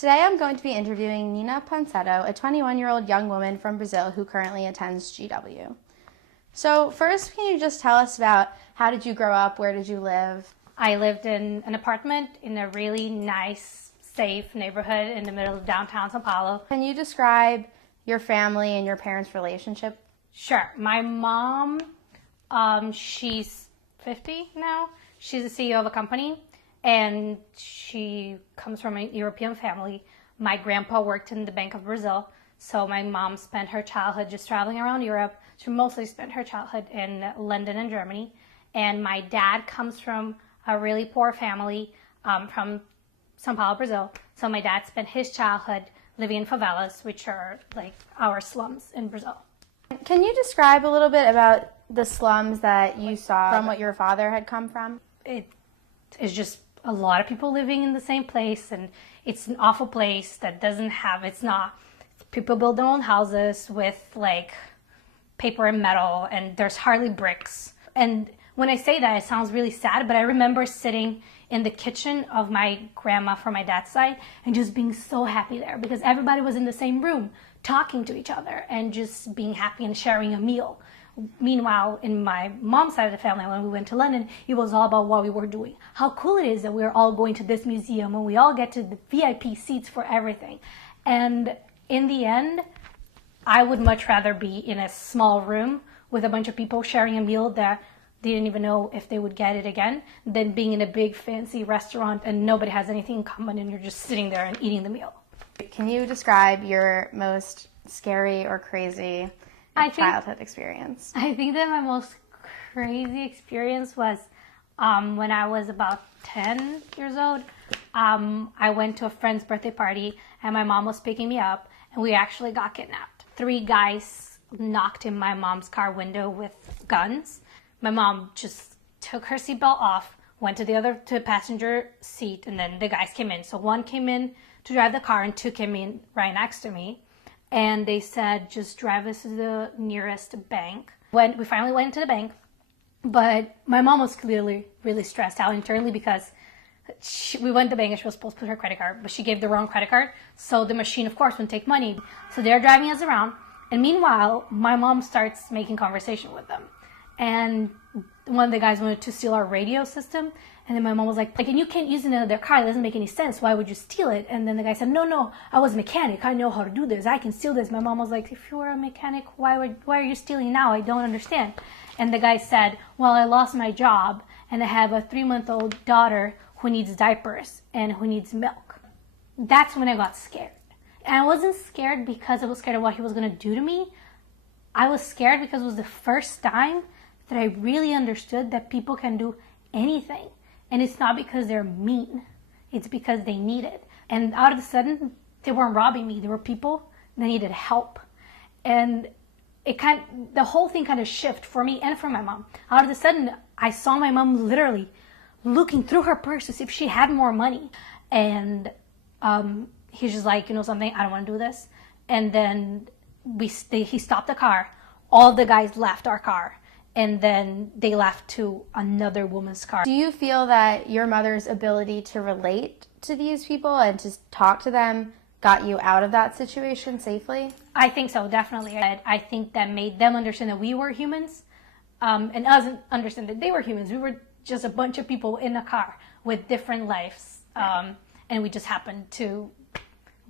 Today I'm going to be interviewing Nina Ponsetto, a 21-year-old young woman from Brazil who currently attends GW. So first, can you just tell us about how did you grow up, where did you live? I lived in an apartment in a really nice, safe neighborhood in the middle of downtown São Paulo. Can you describe your family and your parents' relationship? Sure. My mom, she's 50 now. She's the CEO of a company, and she comes from a European family. My grandpa worked in the Bank of Brazil, so my mom spent her childhood just traveling around Europe. She mostly spent her childhood in London and Germany. And my dad comes from a really poor family from São Paulo, Brazil. So my dad spent his childhood living in favelas, which are like our slums in Brazil. Can you describe a little bit about the slums that you saw from what your father had come from? It is just a lot of people living in the same place, and it's an awful place that doesn't have, it's not, people build their own houses with like paper and metal, and there's hardly bricks. And when I say that, it sounds really sad, but I remember sitting in the kitchen of my grandma from my dad's side and just being so happy there because everybody was in the same room talking to each other and just being happy and sharing a meal. Meanwhile, in my mom's side of the family, when we went to London, it was all about what we were doing. How cool it is that we're all going to this museum and we all get to the VIP seats for everything. And in the end, I would much rather be in a small room with a bunch of people sharing a meal that they didn't even know if they would get it again than being in a big fancy restaurant and nobody has anything in common and you're just sitting there and eating the meal. Can you describe your most scary or crazy childhood experience? I think that my most crazy experience was when I was about 10 years old. I went to a friend's birthday party and my mom was picking me up and we actually got kidnapped. 3 guys knocked in my mom's car window with guns. My mom just took her seatbelt off, went to the passenger seat, and then the guys came in. So 1 came in to drive the car and 2 came in right next to me. And they said, just drive us to the nearest bank. We finally went to the bank, but my mom was clearly really stressed out internally because we went to the bank and she was supposed to put her credit card, but she gave the wrong credit card. So the machine, of course, wouldn't take money. So they're driving us around. And meanwhile, my mom starts making conversation with them. And one of the guys wanted to steal our radio system. And then my mom was like, and you can't use it in their car. It doesn't make any sense. Why would you steal it? And then the guy said, no, I was a mechanic. I know how to do this. I can steal this. My mom was like, if you were a mechanic, why are you stealing now? I don't understand. And the guy said, well, I lost my job and I have a 3-month-old daughter who needs diapers and who needs milk. That's when I got scared. And I wasn't scared because I was scared of what he was going to do to me. I was scared because it was the first time that I really understood that people can do anything. And it's not because they're mean. It's because they need it. And out of the sudden, they weren't robbing me. There were people that needed help. And the whole thing kind of shifted for me and for my mom. Out of the sudden, I saw my mom literally looking through her purse to see if she had more money. And he's just like, you know something, I don't want to do this. And then he stopped the car. All the guys left our car. And then they left to another woman's car. Do you feel that your mother's ability to relate to these people and to talk to them got you out of that situation safely? I think so, definitely. I think that made them understand that we were humans and us understand that they were humans. We were just a bunch of people in a car with different lives. And we just happened to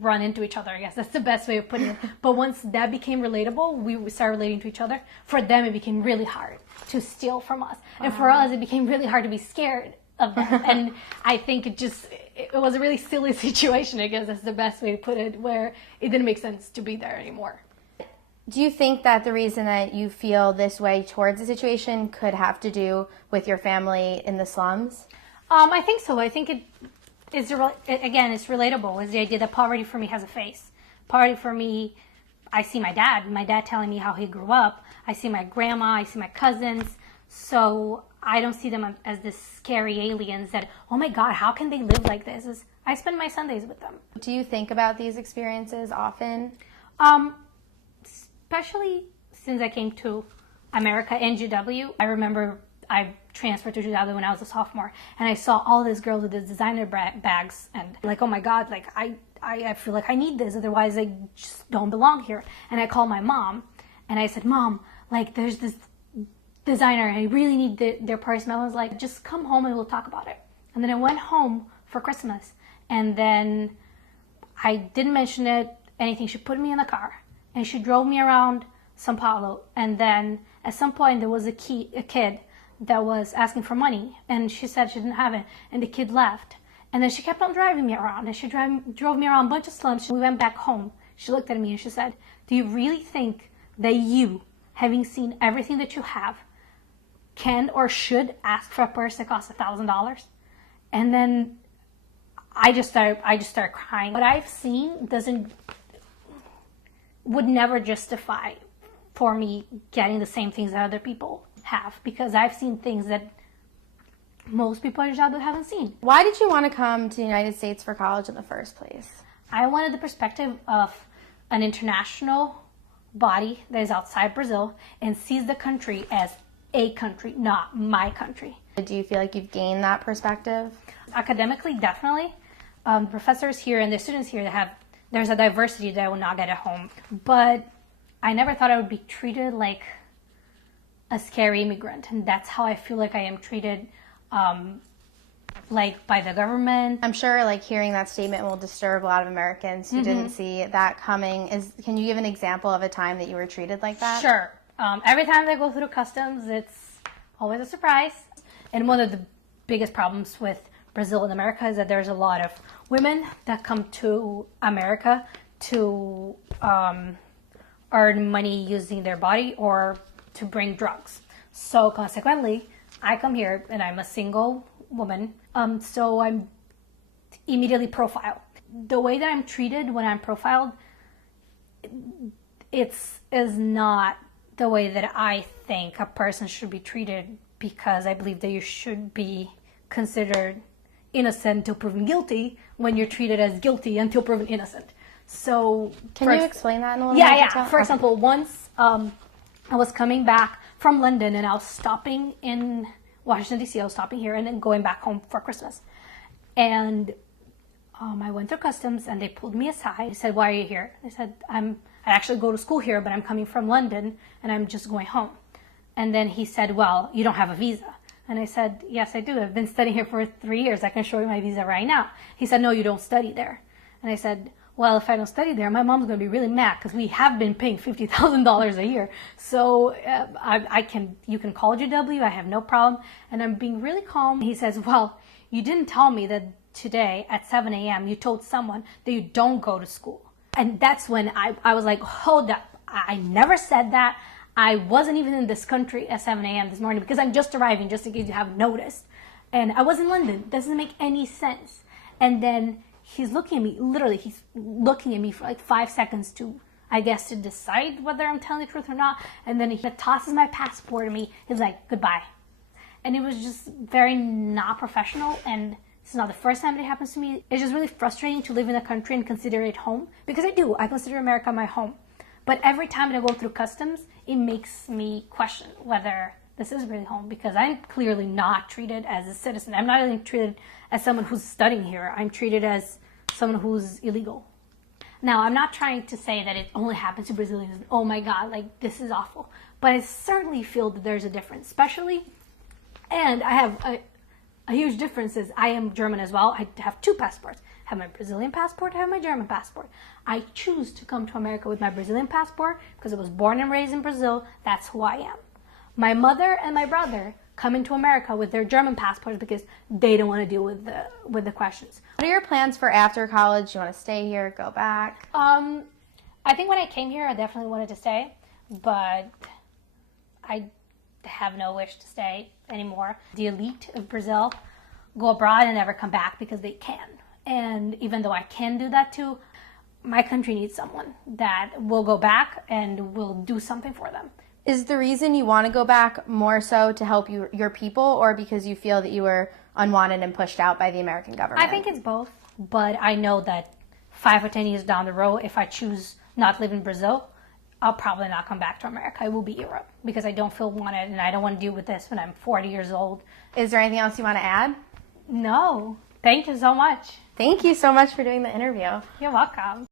run into each other, I guess. That's the best way of putting it. But once that became relatable, we started relating to each other. For them, it became really hard to steal from us. And for us, it became really hard to be scared of them. And I think it was a really silly situation, I guess that's the best way to put it, where it didn't make sense to be there anymore. Do you think that the reason that you feel this way towards the situation could have to do with your family in the slums? I think so. I think it's relatable. It's the idea that poverty for me has a face. Poverty for me, I see my dad telling me how he grew up. I see my grandma, I see my cousins. So I don't see them as this scary aliens that, oh my God, how can they live like this? I spend my Sundays with them. Do you think about these experiences often? Especially since I came to America and GW. I remember I transferred to GW when I was a sophomore, and I saw all these girls with these designer bags, and like, oh my God, like I feel like I need this, otherwise I just don't belong here. And I called my mom, and I said, Mom, like there's this designer, and I really need their purse. My mom was like, just come home and we'll talk about it. And then I went home for Christmas, and then I didn't mention anything. She put me in the car, and she drove me around Sao Paulo, and then at some point there was a kid that was asking for money, and she said she didn't have it, and the kid left. And then she kept on driving me around, and she drove me around a bunch of slums. We went back home. She looked at me and she said, do you really think that you, having seen everything that you have, can or should ask for a purse that costs $1,000? And then I just started crying. What I've seen would never justify for me getting the same things that other people have, because I've seen things that most people in Jado haven't seen. Why did you want to come to the United States for college in the first place? I wanted the perspective of an international body that is outside Brazil and sees the country as a country, not my country. Do you feel like you've gained that perspective? Academically, definitely. Professors here and the students here there's a diversity that I will not get at home. But I never thought I would be treated like a scary immigrant, and that's how I feel like I am treated, like by the government. I'm sure like hearing that statement will disturb a lot of Americans who didn't see that coming. Can you give an example of a time that you were treated like that? Sure. Every time I go through customs, it's always a surprise. And one of the biggest problems with Brazil and America is that there's a lot of women that come to America to earn money using their body or to bring drugs. So consequently, I come here and I'm a single woman, so I'm immediately profiled. The way that I'm treated when I'm profiled, is not the way that I think a person should be treated, because I believe that you should be considered innocent until proven guilty when you're treated as guilty until proven innocent. So can you explain that in a little more detail? For example, once I was coming back from London and I was stopping in Washington, D.C. I was stopping here and then going back home for Christmas. And I went through customs and they pulled me aside. They said, why are you here? I said, I actually go to school here, but I'm coming from London and I'm just going home. And then he said, well, you don't have a visa. And I said, yes, I do. I've been studying here for 3 years. I can show you my visa right now. He said, no, you don't study there. And I said, well, if I don't study there, my mom's going to be really mad because we have been paying $50,000 a year. So you can call GW. I have no problem. And I'm being really calm. He says, well, you didn't tell me that today at 7 a.m. you told someone that you don't go to school. And that's when I was like, hold up. I never said that. I wasn't even in this country at 7 a.m. this morning because I'm just arriving, just in case you haven't noticed. And I was in London. Doesn't make any sense. And then he's looking at me, literally, he's looking at me for like 5 seconds to decide whether I'm telling the truth or not. And then he tosses my passport at me. He's like, goodbye. And it was just very not professional. And this is not the first time it happens to me. It's just really frustrating to live in a country and consider it home. Because I do. I consider America my home. But every time that I go through customs, it makes me question whether this is really home, because I'm clearly not treated as a citizen. I'm not even treated as someone who's studying here. I'm treated as someone who's illegal. Now, I'm not trying to say that it only happens to Brazilians. Oh my God, like this is awful. But I certainly feel that there's a difference, especially, and I have a huge difference is I am German as well. I have 2 passports. I have my Brazilian passport, I have my German passport. I choose to come to America with my Brazilian passport because I was born and raised in Brazil. That's who I am. My mother and my brother come into America with their German passports because they don't want to deal with the questions. What are your plans for after college? You want to stay here, go back? I think when I came here, I definitely wanted to stay, but I have no wish to stay anymore. The elite of Brazil go abroad and never come back because they can. And even though I can do that too, my country needs someone that will go back and will do something for them. Is the reason you want to go back more so to help your people, or because you feel that you were unwanted and pushed out by the American government? I think it's both, but I know that 5 or 10 years down the road, if I choose not to live in Brazil, I'll probably not come back to America. I will be Europe because I don't feel wanted and I don't want to deal with this when I'm 40 years old. Is there anything else you want to add? No. Thank you so much. Thank you so much for doing the interview. You're welcome.